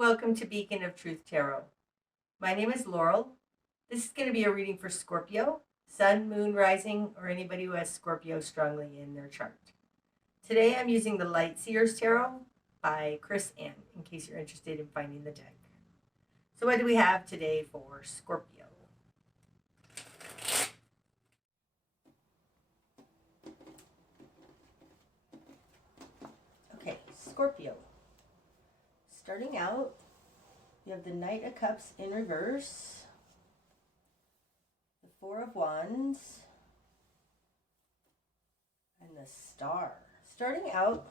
Welcome to Beacon of Truth Tarot. My name is Laurel. This is going to be a reading for Scorpio, Sun, Moon, Rising, or anybody who has Scorpio strongly in their chart. Today I'm using the Lightseers Tarot by Chris Ann, in case you're interested in finding the deck. So what do we have today for Scorpio? Okay, Scorpio. Starting out, you have the Knight of Cups in reverse, the Four of Wands, and the Star. Starting out,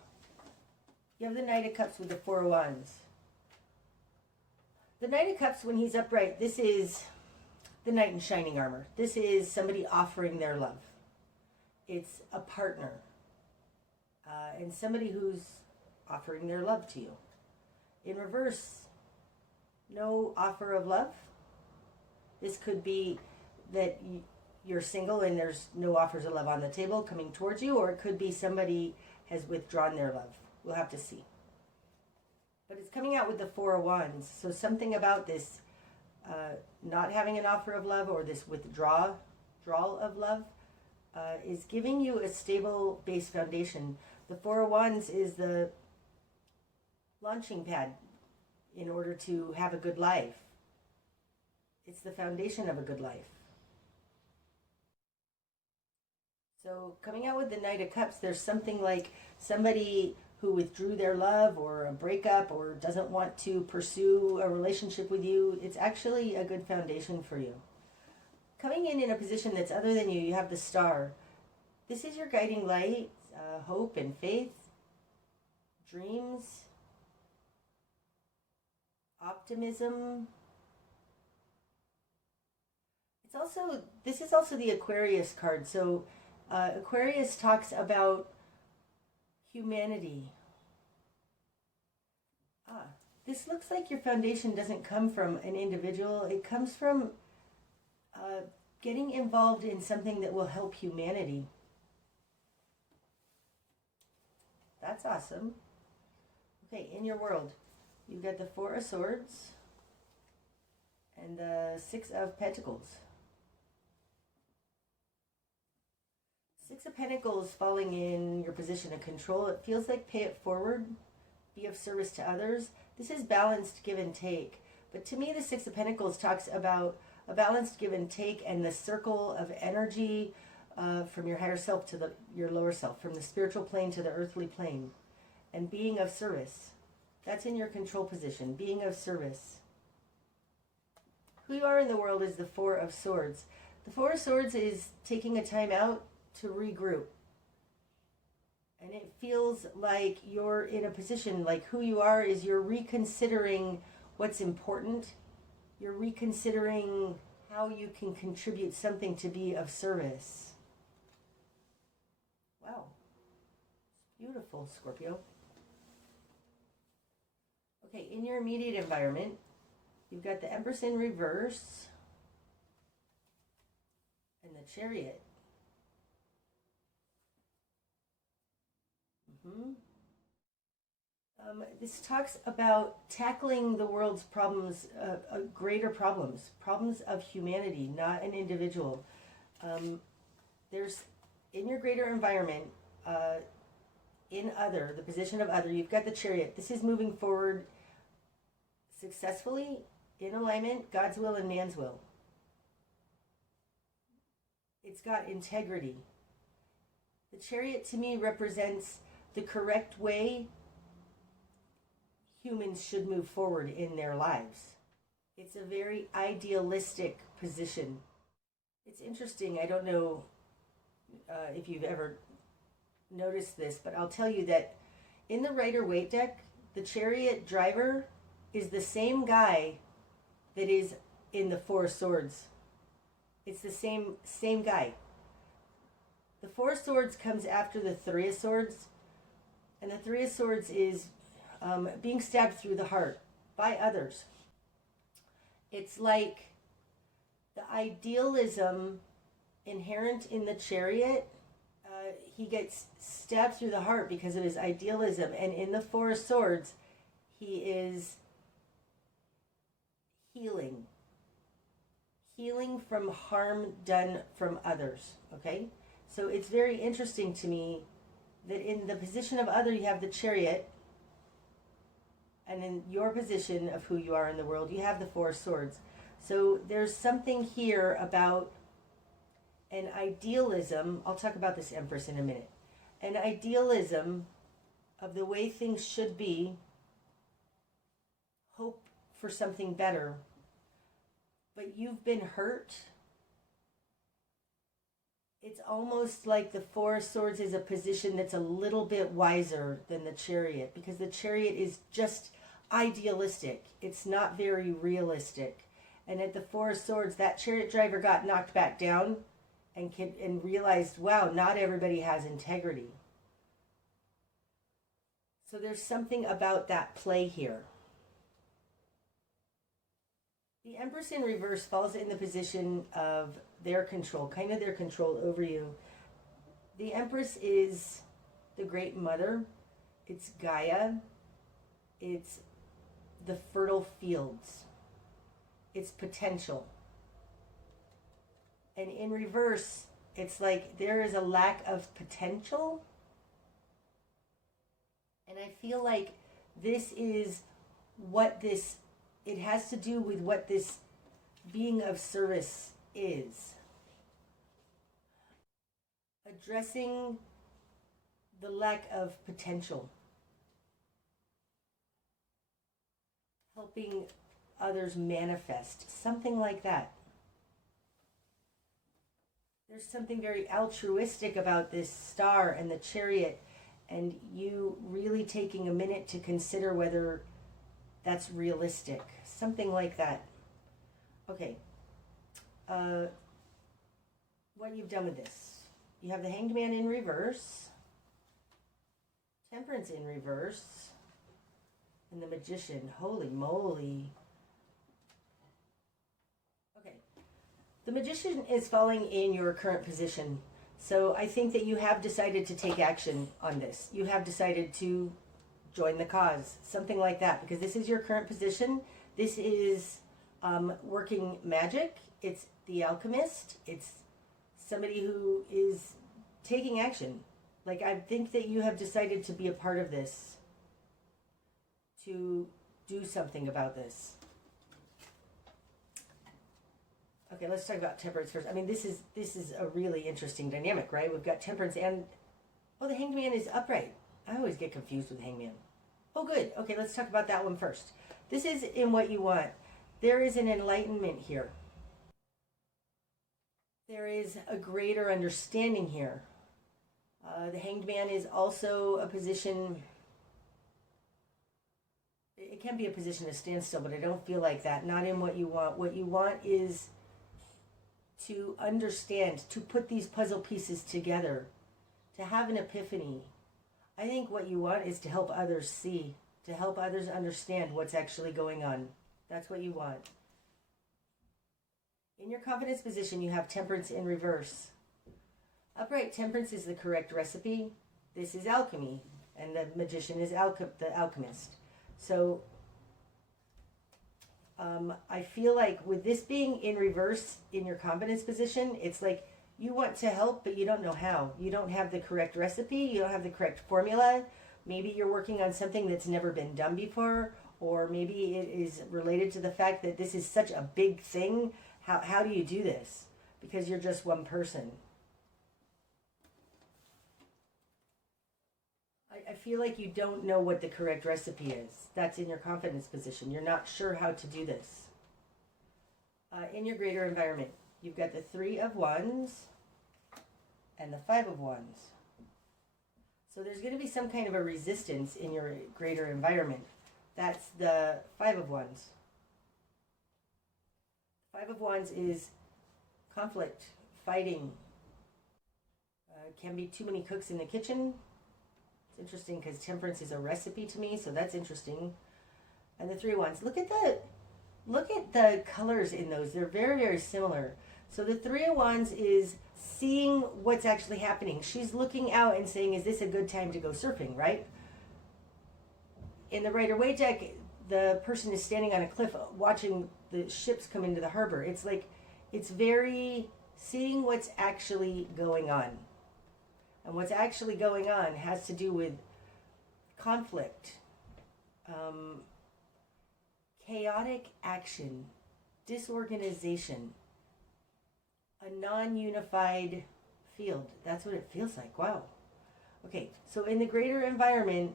you have the Knight of Cups with the Four of Wands. The Knight of Cups, when he's upright, this is the knight in shining armor. This is somebody offering their love. It's a partner, and somebody who's offering their love to you. In reverse, no offer of love. This could be that you're single and there's no offers of love on the table coming towards you, or it could be somebody has withdrawn their love. We'll have to see. But it's coming out with the Four of Wands. So something about this not having an offer of love, or this withdrawal of love, is giving you a stable base foundation. The Four of Wands is the launching pad in order to have a good life. It's the foundation of a good life. So coming out with the Knight of Cups, there's something like somebody who withdrew their love, or a breakup, or doesn't want to pursue a relationship with you. It's actually a good foundation for you. Coming in a position that's other than you, you have the Star. This is your guiding light, hope and faith, dreams, optimism. This is also the Aquarius card. So Aquarius talks about humanity. This looks like your foundation doesn't come from an individual. It comes from getting involved in something that will help humanity. That's awesome. Okay, in your world, you've got the Four of Swords and the Six of Pentacles. Six of Pentacles falling in your position of control. It feels like pay it forward, be of service to others. This is balanced give and take. But to me, the Six of Pentacles talks about a balanced give and take, and the circle of energy from your higher self to your lower self, from the spiritual plane to the earthly plane, and being of service. That's in your control position, being of service. Who you are in the world is the Four of Swords. The Four of Swords is taking a time out to regroup. And it feels like you're in a position, like who you are is you're reconsidering what's important. You're reconsidering how you can contribute something to be of service. Wow. Beautiful, Scorpio. Okay, in your immediate environment, you've got the Empress in reverse and the Chariot. This talks about tackling the world's problems, greater problems of humanity, not an individual. There's, in your greater environment, in other, the position of other, you've got the Chariot. This is moving forward successfully, in alignment, God's will and man's will. It's got integrity. The Chariot to me represents the correct way humans should move forward in their lives. It's a very idealistic position. It's interesting. I don't know if you've ever noticed this, but I'll tell you that in the Rider-Waite deck, the Chariot driver is the same guy that is in the Four of Swords. It's the same guy. The Four of Swords comes after the Three of Swords, and the Three of Swords is being stabbed through the heart by others. It's like the idealism inherent in the Chariot. He gets stabbed through the heart because of his idealism. And in the Four of Swords, he is healing. Healing from harm done from others, okay? So it's very interesting to me that in the position of other, you have the Chariot, and in your position of who you are in the world, you have the Four of Swords. So there's something here about an idealism. I'll talk about this Empress in a minute. An idealism of the way things should be, hope for something better, but you've been hurt. It's almost like the Four of Swords is a position that's a little bit wiser than the Chariot, because the Chariot is just idealistic. It's not very realistic. And at the Four of Swords, that Chariot driver got knocked back down and realized, wow, not everybody has integrity. So there's something about that play here. The Empress in reverse falls in the position of their control, kind of their control over you. The Empress is the Great Mother. It's Gaia. It's the fertile fields. It's potential. And in reverse, it's like there is a lack of potential. And I feel like this is what this, it has to do with what this being of service is. Addressing the lack of potential. Helping others manifest. Something like that. There's something very altruistic about this star and the Chariot, and you really taking a minute to consider whether that's realistic. Something like that. Okay. What you've done with this. You have the Hanged Man in reverse, Temperance in reverse, and the Magician. Holy moly. Okay. The Magician is falling in your current position. So I think that you have decided to take action on this. You have decided to join the cause, something like that, because this is your current position. This is working magic. It's the alchemist. It's somebody who is taking action. Like, I think that you have decided to be a part of this, to do something about this. Okay, let's talk about Temperance first. I mean, this is a really interesting dynamic, right? We've got Temperance and, oh, the Hanged Man is upright. I always get confused with the Hanged Man. Oh, good. Okay, let's talk about that one first. This is in what you want. There is an enlightenment here. There is a greater understanding here. The Hanged Man is also a position, it can be a position of standstill, but I don't feel like that. Not in what you want. What you want is to understand, to put these puzzle pieces together, to have an epiphany. I think what you want is to help others see, to help others understand what's actually going on. That's what you want. In your confidence position, you have Temperance in reverse. Upright Temperance is the correct recipe. This is alchemy, and the Magician is the alchemist. So I feel like with this being in reverse in your confidence position, it's like you want to help, but you don't know how. You don't have the correct recipe. You don't have the correct formula. Maybe you're working on something that's never been done before, or maybe it is related to the fact that this is such a big thing. How do you do this? Because you're just one person. I feel like you don't know what the correct recipe is. That's in your confidence position. You're not sure how to do this. In your greater environment, you've got the Three of Wands and the Five of Wands. So there's going to be some kind of a resistance in your greater environment. That's the Five of Wands. Five of Wands is conflict, fighting. Can be too many cooks in the kitchen. It's interesting because Temperance is a recipe to me, so that's interesting. And the Three of Wands. Look at the colors in those. They're very, very similar. So the Three of Wands is seeing what's actually happening. She's looking out and saying, is this a good time to go surfing, right? In the Rider-Waite deck, the person is standing on a cliff watching the ships come into the harbor. It's like, it's very seeing what's actually going on. And what's actually going on has to do with conflict, chaotic action, disorganization, a non-unified field. That's what it feels like. Wow. Okay, so in the greater environment,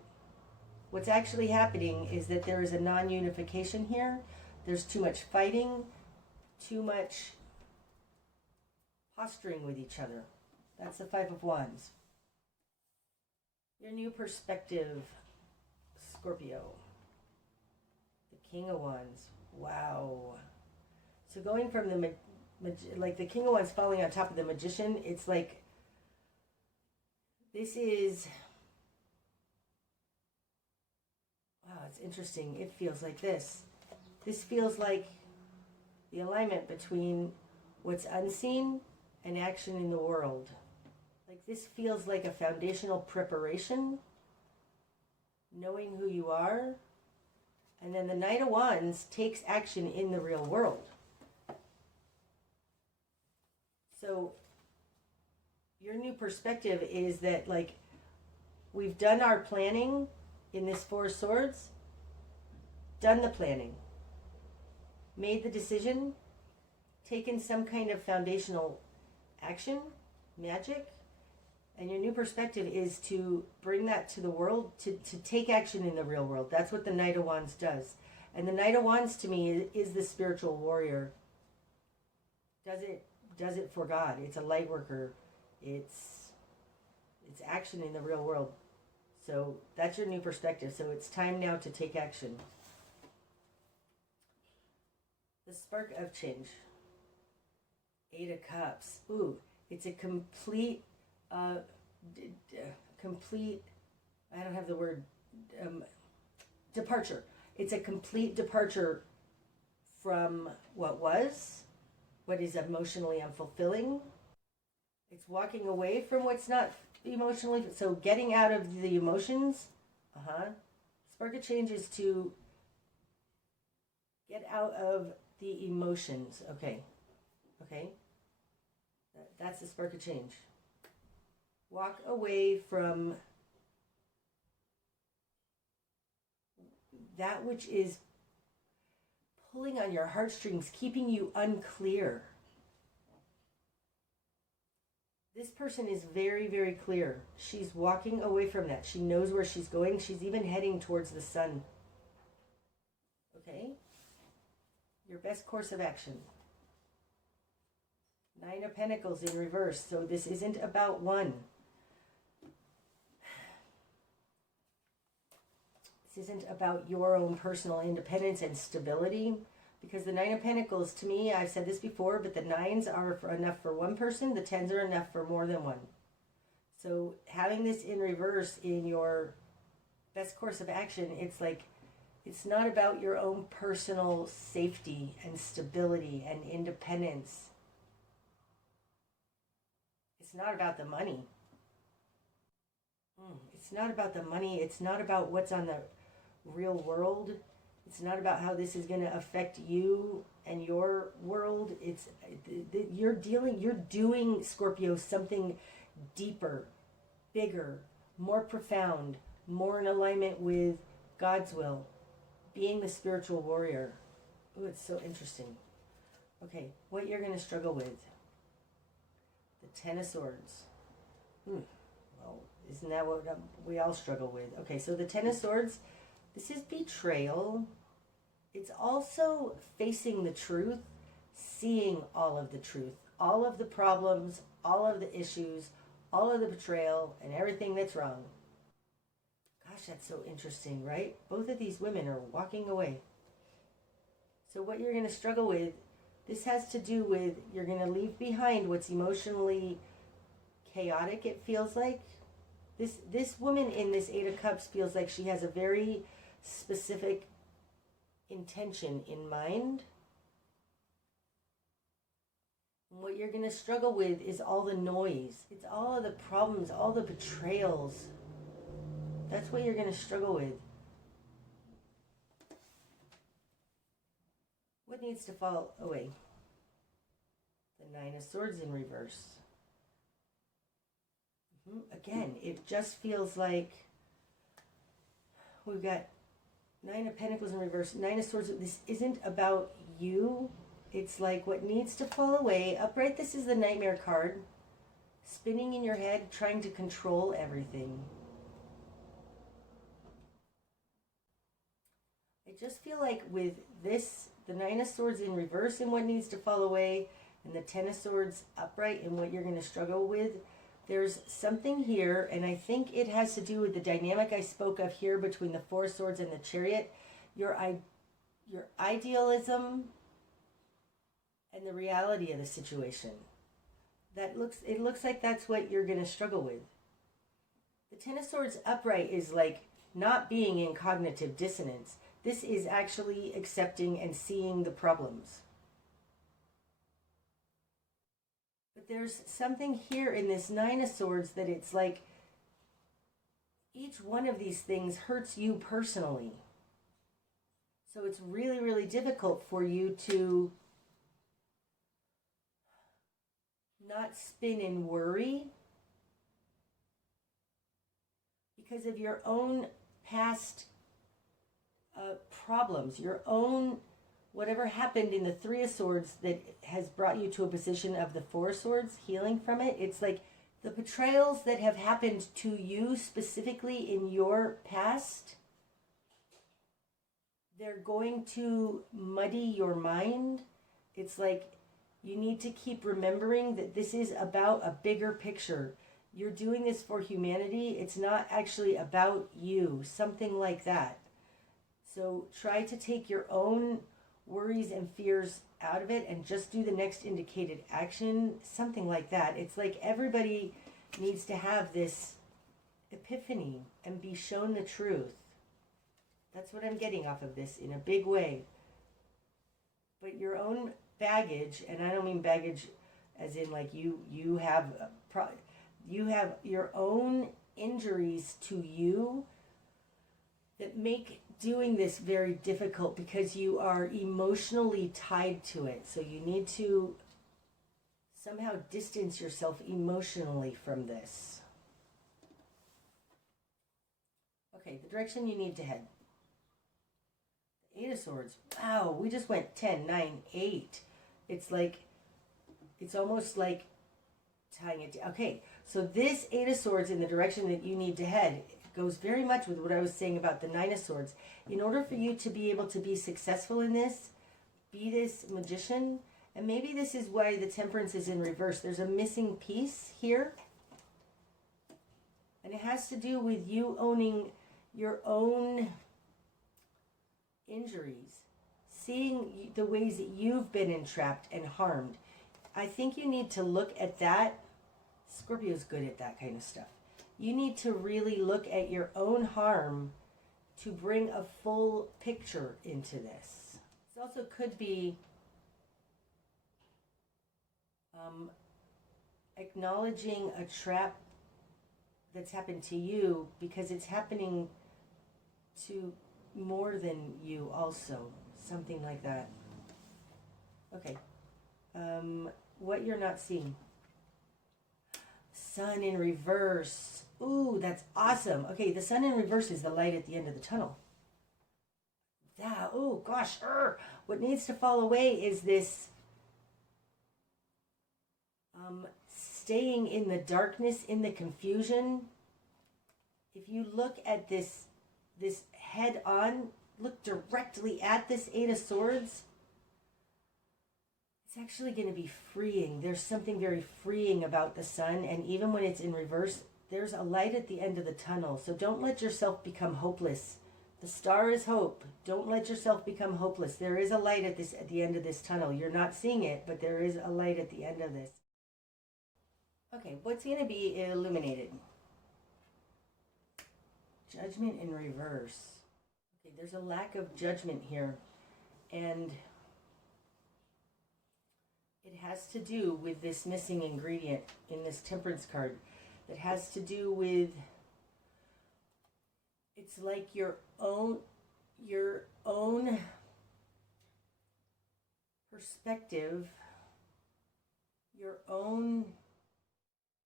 what's actually happening is that there is a non-unification here. There's too much fighting, too much posturing with each other. That's the Five of Wands. Your new perspective, Scorpio. The King of Wands. Wow. So going from the like the King of Wands falling on top of the Magician, it's like, this is, wow, it's interesting. It feels like this. This feels like the alignment between what's unseen and action in the world. Like, this feels like a foundational preparation, knowing who you are, and then the Knight of Wands takes action in the real world. So your new perspective is that, like, we've done our planning in this Four of Swords, done the planning, made the decision, taken some kind of foundational action, magic, and your new perspective is to bring that to the world, to take action in the real world. That's what the Knight of Wands does. And the Knight of Wands, to me, is the spiritual warrior. Does it for God. It's a light worker. It's action in the real world. So that's your new perspective. So it's time now to take action. The spark of change. Eight of Cups. Ooh, it's a complete, I don't have the word, departure. It's a complete departure from what is emotionally unfulfilling. It's walking away from what's not emotionally, so getting out of the emotions. Spark of change is to get out of the emotions. Okay. That's the spark of change. Walk away from that which is pulling on your heartstrings, keeping you unclear. This person is very, very clear. She's walking away from that. She knows where she's going. She's even heading towards the sun. Okay? Your best course of action. Nine of Pentacles in reverse. So this isn't about one. This isn't about your own personal independence and stability. Because the Nine of Pentacles, to me, I've said this before, but the nines are enough for one person. The tens are enough for more than one. So having this in reverse in your best course of action, it's like, it's not about your own personal safety and stability and independence. It's not about the money. It's not about the money. It's not about what's on the real world. It's not about how this is going to affect you and your world. You're doing, Scorpio, something deeper, bigger, more profound, more in alignment with God's will. Being the spiritual warrior. Ooh, it's so interesting. Okay, what you're going to struggle with. The Ten of Swords. Well, isn't that what we all struggle with? Okay, so the Ten of Swords, this is betrayal. It's also facing the truth, seeing all of the truth, all of the problems, all of the issues, all of the betrayal, and everything that's wrong. Gosh, that's so interesting, right? Both of these women are walking away. So what you're going to struggle with, this has to do with, you're going to leave behind what's emotionally chaotic, it feels like. This woman in this Eight of Cups feels like she has a very specific intention in mind. And what you're going to struggle with is all the noise. It's all of the problems, all the betrayals. That's what you're going to struggle with. What needs to fall away? The Nine of Swords in reverse. Again, it just feels like we've got Nine of Pentacles in reverse, Nine of Swords. This isn't about you. It's like what needs to fall away. Upright, this is the Nightmare card. Spinning in your head, trying to control everything. I just feel like with this, the Nine of Swords in reverse and what needs to fall away, and the Ten of Swords upright and what you're going to struggle with, there's something here, and I think it has to do with the dynamic I spoke of here between the Four of Swords and the Chariot. Your idealism and the reality of the situation. It looks like that's what you're going to struggle with. The Ten of Swords upright is like not being in cognitive dissonance. This is actually accepting and seeing the problems. But there's something here in this Nine of Swords that it's like each one of these things hurts you personally. So it's really, really difficult for you to not spin in worry because of your own past problems, your own whatever happened in the Three of Swords that has brought you to a position of the Four of Swords, healing from it. It's like the betrayals that have happened to you specifically in your past, they're going to muddy your mind. It's like you need to keep remembering that this is about a bigger picture. You're doing this for humanity. It's not actually about you, something like that. So try to take your own worries and fears out of it and just do the next indicated action, something like that. It's like everybody needs to have this epiphany and be shown the truth. That's what I'm getting off of this in a big way. But your own baggage, and I don't mean baggage as in like you have your own injuries to you that make doing this very difficult because you are emotionally tied to it. So you need to somehow distance yourself emotionally from this. Okay, the direction you need to head. The Eight of Swords. Wow, we just went 10, 9, 8. It's like, it's almost like tying it down. Okay, so this Eight of Swords in the direction that you need to head goes very much with what I was saying about the Nine of Swords. In order for you to be able to be successful in this, be this magician, and maybe this is why the Temperance is in reverse. There's a missing piece here. And it has to do with you owning your own injuries, seeing the ways that you've been entrapped and harmed. I think you need to look at that. Scorpio's good at that kind of stuff. You need to really look at your own harm to bring a full picture into this. This also could be acknowledging a trap that's happened to you because it's happening to more than you also. Something like that. Okay. What you're not seeing. Sun in reverse. Ooh, that's awesome. Okay, the sun in reverse is the light at the end of the tunnel. Yeah, oh gosh. What needs to fall away is this staying in the darkness, in the confusion. If you look at this head on, look directly at this Eight of Swords, it's actually going to be freeing. There's something very freeing about the sun, and even when it's in reverse, there's a light at the end of the tunnel. So don't let yourself become hopeless. The star is hope. Don't let yourself become hopeless. There is a light at the end of this tunnel. You're not seeing it, but there is a light at the end of this. Okay, what's going to be illuminated? Judgment in reverse. Okay, there's a lack of judgment here, and it has to do with this missing ingredient in this Temperance card. That has to do with, it's like your own perspective, your own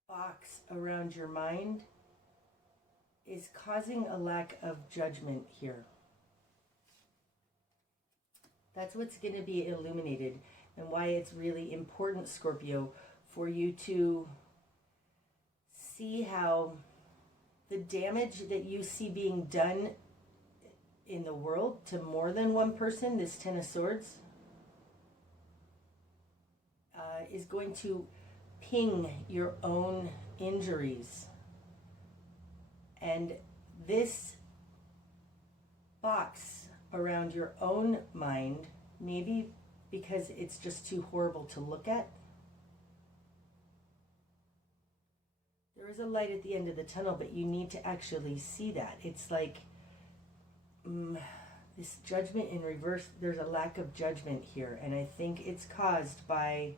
box around your mind is causing a lack of judgment here. That's what's going to be illuminated, and why it's really important, Scorpio, for you to see how the damage that you see being done in the world to more than one person, this Ten of Swords, is going to ping your own injuries. And this box around your own mind, maybe because it's just too horrible to look at, there is a light at the end of the tunnel, but you need to actually see that. It's like this judgment in reverse. There's a lack of judgment here, and I think it's caused by,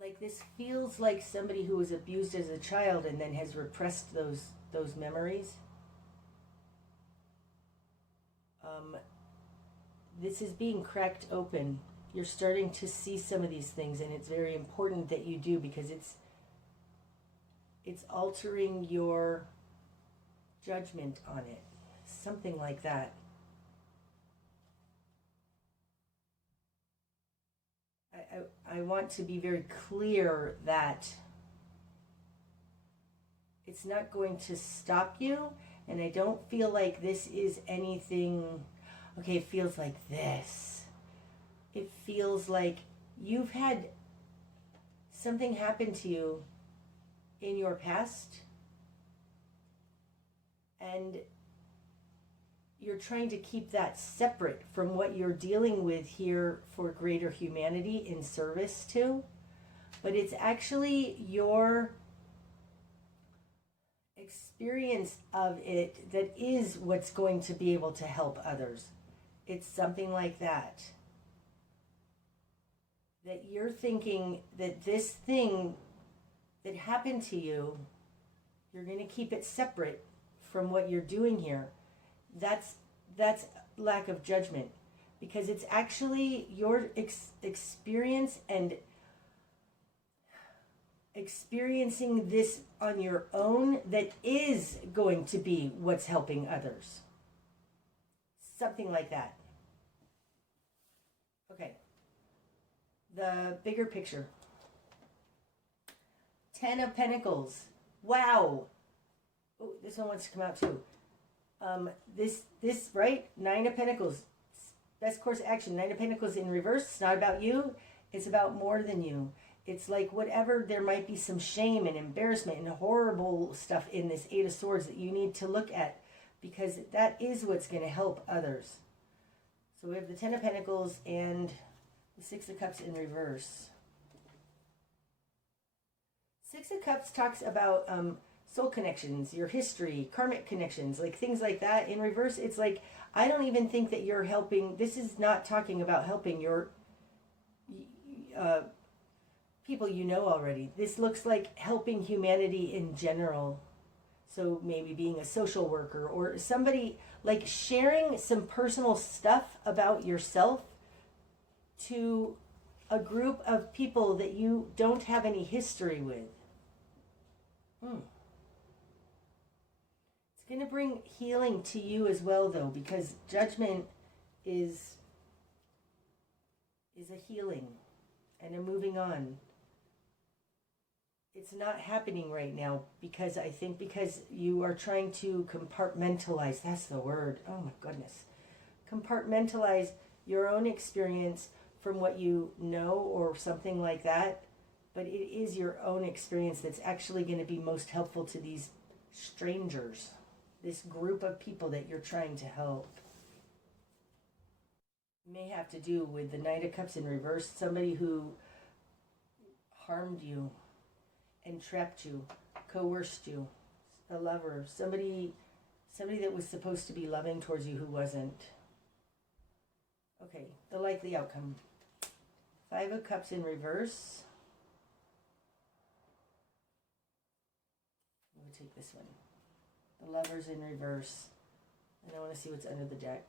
like, this feels like somebody who was abused as a child and then has repressed those memories. This is being cracked open. You're starting to see some of these things, and it's very important that you do, because it's altering your judgment on it. Something like that. I want to be very clear that it's not going to stop you, and I don't feel like this is anything. Okay, it feels like this. It feels like you've had something happen to you in your past, and you're trying to keep that separate from what you're dealing with here for greater humanity in service to. But it's actually your experience of it that is what's going to be able to help others. It's something like that. That you're thinking that this thing that happened to you, you're going to keep it separate from what you're doing here. That's lack of judgment, because it's actually your experience and experiencing this on your own that is going to be what's helping others. Something like that. Okay. The bigger picture. 10 of Pentacles. Wow. Oh, this one wants to come out too. This right? 9 of Pentacles. Best course of action. 9 of Pentacles in reverse. It's not about you. It's about more than you. It's like whatever, there might be some shame and embarrassment and horrible stuff in this 8 of Swords that you need to look at, because that is what's going to help others. So we have the 10 of Pentacles and the 6 of Cups in reverse. 6 of Cups talks about soul connections, your history, karmic connections, like things like that. In reverse, it's like, I don't even think that you're helping. This is not talking about helping your people you know already. This looks like helping humanity in general. So maybe being a social worker or somebody, like sharing some personal stuff about yourself to a group of people that you don't have any history with. It's going to bring healing to you as well, though, because judgment is a healing and a moving on. It's not happening right now because I think because you are trying to compartmentalize. That's the word. Oh my goodness. Compartmentalize your own experience from what you know or something like that. But it is your own experience that's actually going to be most helpful to these strangers, this group of people that you're trying to help. It may have to do with the Knight of Cups in reverse, somebody who harmed you, entrapped you, coerced you, a lover, somebody that was supposed to be loving towards you who wasn't. Okay, the likely outcome. 5 of Cups in reverse. We'll take this one. The Lovers in reverse. And I want to see what's under the deck.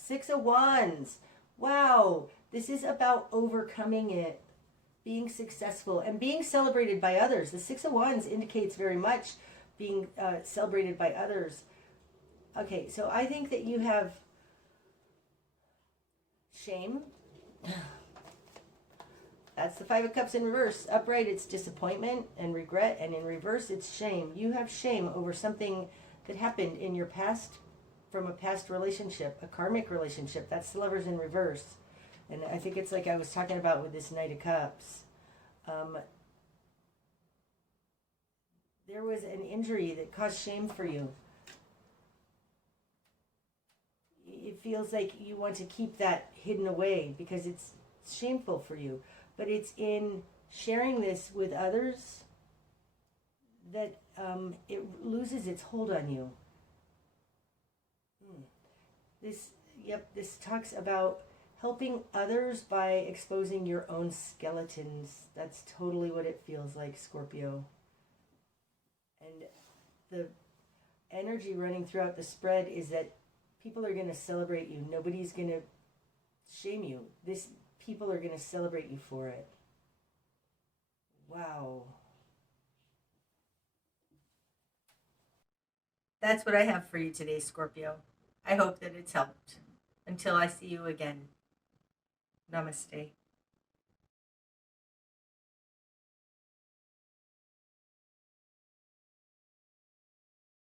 Six of Wands. Wow. This is about overcoming it, being successful, and being celebrated by others. The Six of Wands indicates very much being celebrated by others. Okay, so I think that you have shame. That's the Five of Cups in reverse. Upright, it's disappointment and regret, and in reverse, it's shame. You have shame over something that happened in your past, from a past relationship, a karmic relationship. That's the Lovers in reverse. And I think it's like I was talking about with this Knight of Cups. There was an injury that caused shame for you. It feels like you want to keep that hidden away because it's shameful for you. But it's in sharing this with others that it loses its hold on you. This talks about helping others by exposing your own skeletons. That's totally what it feels like, Scorpio. And the energy running throughout the spread is that people are going to celebrate you. Nobody's going to shame you. People are going to celebrate you for it. Wow. That's what I have for you today, Scorpio. I hope that it's helped. Until I see you again. Namaste.